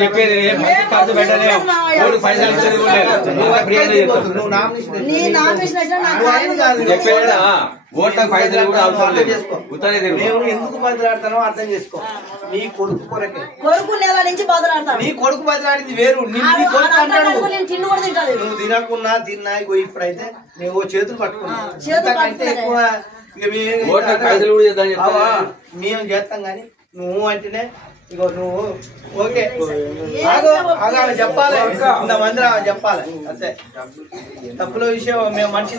చెప్పేది ఖర్చు పెట్టలే పైసలు చెప్పేదా ఓట్లకు పైసలు కూడా అవసరం లేదు. ఎందుకు బదిలాడతానో అర్థం చేసుకో. నీ కొడుకు కొరకే నీ కొడుకు బదిలాడింది వేరు. నువ్వు తినకున్నా తిన్నా ఇప్పుడైతే నువ్వు చేతులు పట్టుకున్నావు ఎక్కువ మేము చేస్తాం గాని నువ్వు అంటేనే ఇగో నువ్వు ఓకే చెప్పాలి. ఇంతమంది చెప్పాలి అంతే. తప్పుల విషయం మేము మనిషి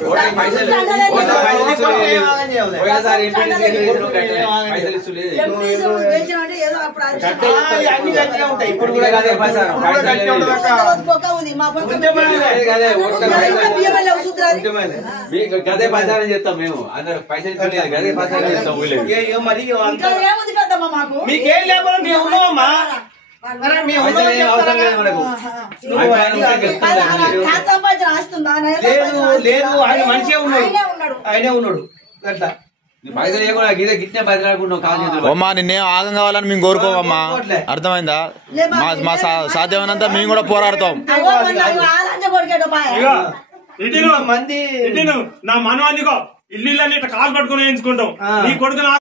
అన్ని గట్టిగా ఉంటాయి. ఇప్పుడు కూడా గదే ప్రచారం చేస్తాం మేము. అందరు పైసలు గదే ప్రచారం చేస్తాం. మరి మీకేం లేకపోతే మేము ఉన్నామమ్మా. లేదు ఆయన మనిషే ఉన్నాడు. ఆయనే ఉన్నాడు అట్లా. అమ్మా నిన్నే ఆగం కావాలని మేము కోరుకోమమ్మా. అర్థమైందా? మా సాధ్యమైనంత మేము కూడా పోరాడతాం. మంది నా మనం అందుకో ఇల్లు కాలు పట్టుకుని వేయించుకుంటాం. నీ కొడుకు